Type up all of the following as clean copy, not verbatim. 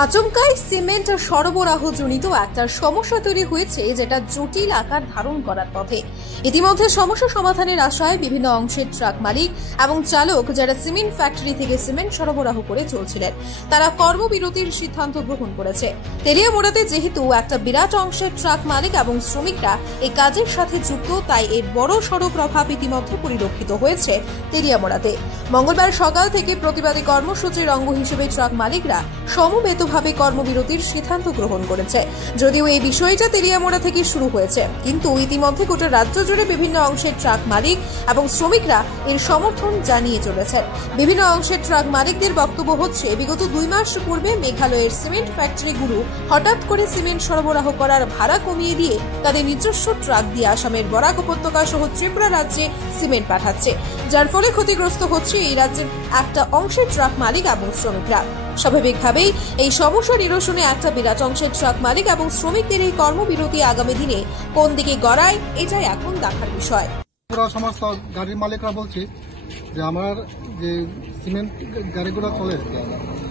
আচমকাই সিমেন্ট সরবরাহজনিত একটা সমস্যা তৈরি হয়েছে, যেটা জটিল আকার ধারণ করার পথে। ইতিমধ্যে সমস্যা সমাধানের আশায় বিভিন্ন অংশের ট্রাক মালিক এবং চালক, যারা সিমেন্ট ফ্যাক্টরি থেকে সিমেন্ট সরবরাহ করে চলছিলেন, তারা কর্মবিরতির সিদ্ধান্ত গ্রহণ করেছে। তেলিয়ামুড়াতে যেহেতু একটা বিরাট অংশের ট্রাক মালিক এবং শ্রমিকরা এই কাজের সাথে যুক্ত, তাই এর বড় সড় প্রভাব ইতিমধ্যে পরিলক্ষিত হয়েছে তেলিয়ামুড়াতে। মঙ্গলবার সকাল থেকে প্রতিবাদী কর্মসূচির অঙ্গ হিসেবে ট্রাক মালিকরা সমবেতভাবে কর্মবিরতির সিদ্ধান্ত গ্রহণ করেছে। যদিও এই বিষয়টা তেলিয়ামুড়া থেকে শুরু হয়েছে, কিন্তু ইতিমধ্যে গোটা রাজ্য জুড়ে বিভিন্ন অংশের ট্রাক মালিক এবং শ্রমিকরা এর সমর্থন জানিয়ে চলেছেন। বিভিন্ন অংশের ট্রাক মালিকদের বক্তব্য হচ্ছে, বিগত 2 মাস পূর্বে মেঘালয়ের সিমেন্ট ফ্যাক্টরিগুলো হঠাৎ করে সিমেন্ট সরবরাহ করার ভাড়া কমিয়ে দিয়ে তাদের নিজস্ব ট্রাক দিয়ে আসামের বরাক উপত্যকা সহ ত্রিপুরা রাজ্যে সিমেন্ট পাঠাচ্ছে, যার ফলে ক্ষতিগ্রস্ত হচ্ছে এই রাজ্যের একটা অংশের ট্রাক মালিক এবং শ্রমিকরা। স্বাভাবিকভাবেই এই সমস্যা নিরসনে একটা বিরাট অংশের ট্রাক মালিক এবং শ্রমিকদের এই কর্মবিরতি আগামী দিনে কোন দিকে গড়ায়, এটাই এখন দেখার বিষয়। সমস্ত গাড়ির মালিকরা বলছে যে আমার যে সিমেন্ট গাড়িগুলো চলে,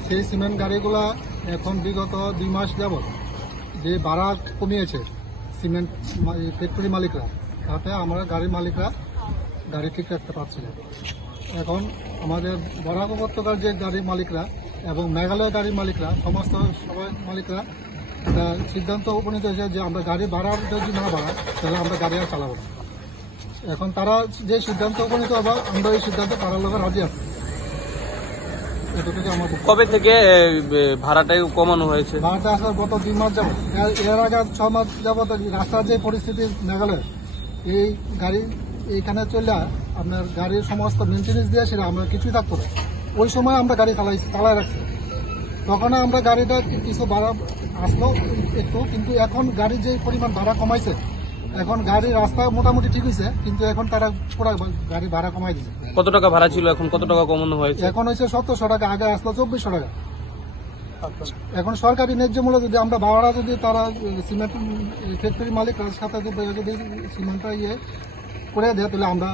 সেই সিমেন্ট গাড়িগুলা এখন বিগত 2 মাস যাবত যে ভাড়া কমিয়েছে সিমেন্ট ফ্যাক্টরি মালিকরা, তাতে আমরা গাড়ির মালিকরা গাড়ি ঠিক রাখতে পারছি না। এখন আমাদের বরাক উপত্যকার যে গাড়ির মালিকরা এবং মেঘালয় গাড়ির মালিকরা, সমস্ত সবাই মালিকরা একটা সিদ্ধান্ত উপনীত হয়েছে যে আমরা গাড়ি ভাড়া যদি না বাড়াই তাহলে আমরা গাড়ি আর চালাবো না। এখন তারা যে সিদ্ধান্ত উপনীত হবে, আমরা এই সিদ্ধান্ত পাড়ার লোকের রাজি আছে। কবে থেকে ভাড়াটা কমানো হয়েছে? ভাড়াটা আসার গত 2 মাস যাবত, এর আগে 6 মাস যাবত রাস্তার যে পরিস্থিতি মেঘালয়, এই গাড়ি এইখানে চলে আপনার গাড়ির সমস্ত মেনটেন্যান্স দিয়ে সেটা আমরা কিছুই থাকতো না। ওই সময় আমরা গাড়ি চালাই রাখছি, তখন আমরা গাড়িটা কিছু ভাড়া আসলো একটু, কিন্তু এখন গাড়ির যে পরিমাণ ভাড়া কমাইছে, এখন গাড়ির রাস্তা মোটামুটি ঠিক হয়েছে, কিন্তু এখন তারা পুরো গাড়ি ভাড়া কমাই দিচ্ছে। কত টাকা ভাড়া ছিল, এখন কত টাকা কমানো হয়েছে? এখন হয়েছে 1700 টাকা, আগে আসলো 2400 টাকা। এখন সরকারি ন্যায্য মূল্য যদি আমরা ভাড়া যদি তারা সিমেন্ট ফ্যাক্টরি মালিক সাথে যদি সিমেন্টটা করে দেয়, তাহলে আমরা